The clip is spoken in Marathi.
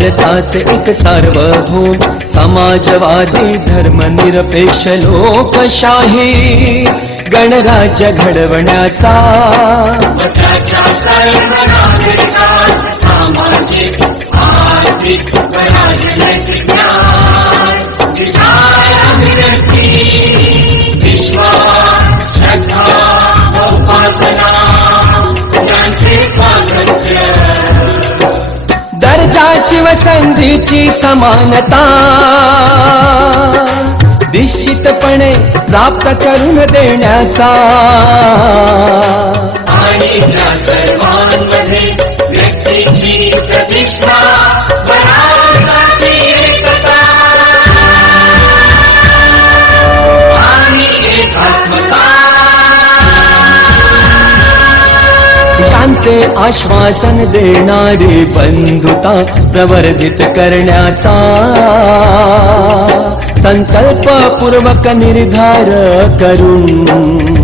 भारताचे एक सार्वभौम समाजवादी धर्मनिरपेक्ष लोकशाही गणराज्य घडवण्याचा सर्व नागरिकांस सामाजिक आर्थिक व राजनैतिक न्याय विचार अभिव्यक्ती विश्वास श्रद्धा व उपासना यांचे स्वातंत्र्य दर्जाची व संधीची समानता निश्चितपणे प्राप्त करून देण्याचा आणि त्या सर्वांमध्ये व्यक्तीची प्रतिष्ठा बळाची एकता आणि एकात्मता यांचे आश्वासन देणारी बंधुता प्रवर्धित करण्याचा संकल्पपूर्वक निर्धार करून